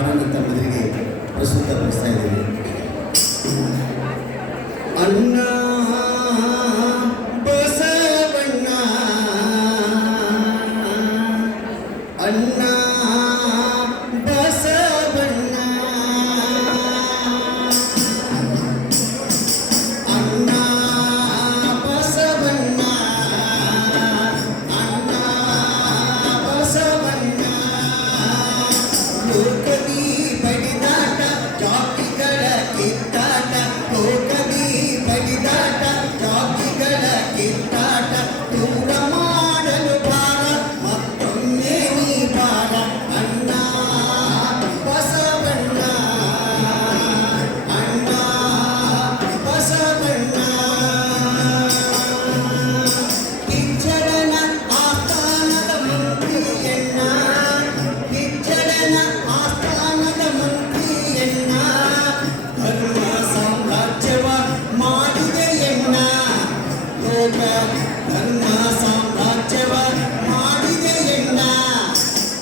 ಹಾಡನ್ನು ತಮ್ಮದರಿಗೆ ಪ್ರಸ್ತುತಪಡಿಸ್ತಾ ಇದ್ದೀವಿ. ಅಣ್ಣ ಬಸವಣ್ಣ, ಅಣ್ಣ ಬಸವಣ್ಣ, ಅಣ್ಣ ಬಸವಣ್ಣ, ಅಣ್ಣ ಬಸವಣ್ಣ. ಲೋಕದಿ ಬಡಿದಾಟ ಜಾತಿಗಳ ಕಿತ್ತಾಟ, ಲೋಕದಿ ಬಡಿದಾಟ ಜಾತಿಗಳ ಕಿತ್ತಾಟ, ದೂರ ಮಾಡಲು ಬಾರ ಮತ್ತೊಮ್ಮೆ ನೀ ಬಾರ. ಅಣ್ಣ ಬಸವಣ್ಣ, ಅಣ್ಣ ಬಸವಣ್ಣ. ಕಿಚ್ಚಡನ ಆಸ್ಥಾನದ ಮಂತ್ರಿಯಣ್ಣ, ಕಿಚ್ಚಡನ ಆಸ್ಥಾನದ ಮಂತ್ರಿಯಣ್ಣ, ಧರ್ಮ ಸಾಮ್ರಾಜ್ಯವ ಮಾಡಿದೆಯಣ್ಣ, ಲೋಕ ಧರ್ಮ ಸಾಮ್ರಾಜ್ಯವ ಮಾಡಿದೆಯಣ್ಣ.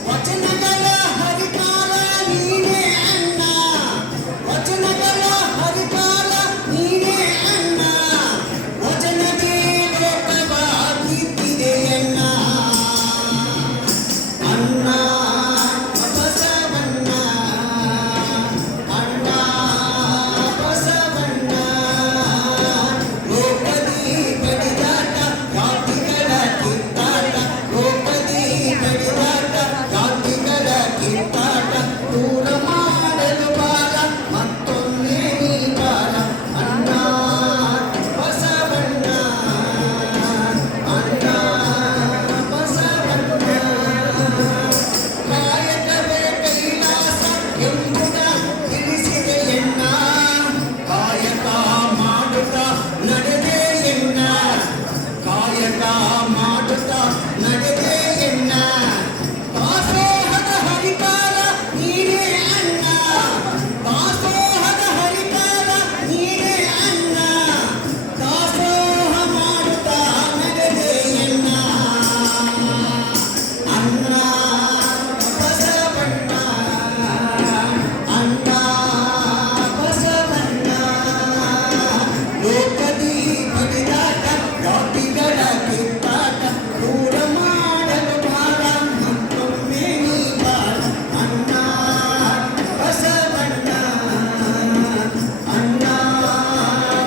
ವಚನಗಳ ಹರಿಕಾಲ ನೀನೇ ಅಣ್ಣ, ವಚನಗಳ ಹರಿಕಾಲ ನೀನೇ ಅಣ್ಣ, ವಚನದೇ ಲೋಕವ ಕಿತ್ತಿದೆಯಣ್ಣ. ಅಣ್ಣ ಬಸವಣ್ಣ, ಅಣ್ಣ ಬಸವಣ್ಣ. ಲೋಕದಿ ಬಡಿದಾಟ ಜಾತಿಗಳ ಕಿತ್ತಾಟ, ಲೋಕದಿ ಬಡಿದಾಟ ಜಾತಿಗಳ ಕಿತ್ತಾಟ, ದೂರ ಮಾಡಲು ಬಾರ ಮತ್ತೊಮ್ಮೆ ನೀ ಬಾರ. ಅಣ್ಣ ಬಸವಣ್ಣ, ಅಣ್ಣ ಬಸವಣ್ಣ. ಕಾಯಕವೇ ಕೈಲಾಸ ಎಂಬುದ ತಿಳಿಸಿದೆಯಣ್ಣ, ಕಾಯಕ ಮಾಡುತ್ತಾ ನಡೆದೆಯಣ್ಣ, ಕಾಯಕ ಮಾಡುತ್ತಾ ನಡೆದೆಯಣ್ಣ. ದಾಸೋಹದ ಹರಿಕಾರ ನೀನೇ ಅಣ್ಣ, ದಾಸೋಹದ ಹರಿಕಾರ ನೀನೇ ಅಣ್ಣ, ದಾಸೋಹ ಮಾಡುತ್ತಾ ನಡೆದೆಯಣ್ಣ. ಅಣ್ಣ ಬಸವಣ್ಣ, ಅಣ್ಣ ಬಸವಣ್ಣ. ಲೋಕದಿ ಬಡಿದಾಟ ಜಾತಿಗಳ ಕಿತ್ತಾಟ, ದೂರ ಮಾಡಲು ಬಾರ ಮತ್ತೊಮ್ಮೆ ನೀ ಬಾರ. ಅಣ್ಣ ಬಸವಣ್ಣ, ಅಣ್ಣ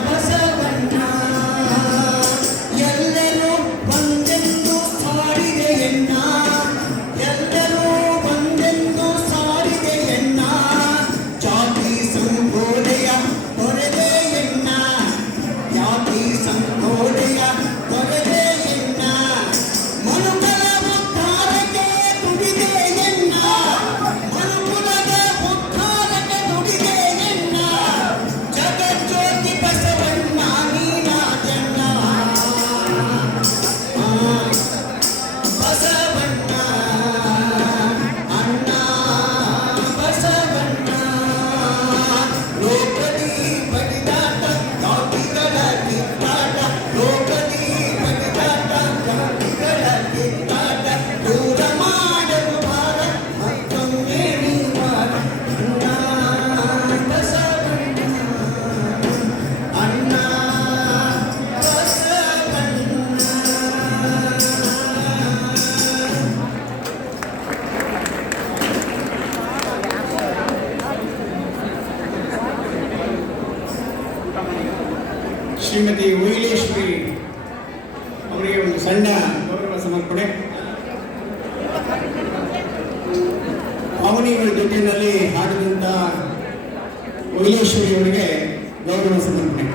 ಬಸವಣ್ಣ. ಎಲ್ಲರೂ ಒಂದೆಂದು ಸಾರಿದೆಯಣ್ಣ, ಎಲ್ಲರೂ ಒಂದೆಂದು ಸಾರಿದೆಯಣ್ಣ, ಜಾತಿ ಸಂಗೋಲೆಯ ತೊರೆದೆಯಣ್ಣ, ಜಾತಿ ಸಂಗೋಲೆಯ ತೊರೆದೆಯಣ್ಣ. ಮನುಕುಲ ಉದ್ಧಾರಕ್ಕೆ ದುಡಿದೆಯಣ್ಣ, ಮನುಕುಲದ ಉದ್ಧಾರಕ್ಕೆ ದುಡಿದೆಯಣ್ಣ, ಜಗಜ್ಯೋತಿ ಬಸವಣ್ಣ ನೀನಾದಣ್ಣ. ಬಸವಣ್ಣ, ಅಣ್ಣ ಬಸವಣ್ಣ. ಲೋಕದಿ ಬಡಿದಾಟ ಜಾತಿಗಳ ಕಿತ್ತಾಟ, ಲೋಕದಿ ಬಡಿದಾಟ ಜಾತಿಗಳ ಕಿತ್ತಾಟ, ದೂರ ಮಾಡಲು ಬಾರ ಮತ್ತೊಮ್ಮೆ ನೀ ಬಾರ. ಅಣ್ಣ ಬಸವಣ್ಣ, ಅಣ್ಣ ಬಸವಣ್ಣ. ಶ್ರೀಮತಿ ಉಯಿಲೇಶ್ವರಿ ಅವರಿಗೆ ಒಂದು ಸಣ್ಣ ಗೌರವ ಸಮರ್ಪಣೆ. ಅವನಿಗಳ ಜೊತೆಯಲ್ಲಿ ಹಾಡಿದಂಥ ಉಯಿಲೇಶ್ವರಿ ಅವರಿಗೆ ಗೌರವ ಸಮರ್ಪಣೆ.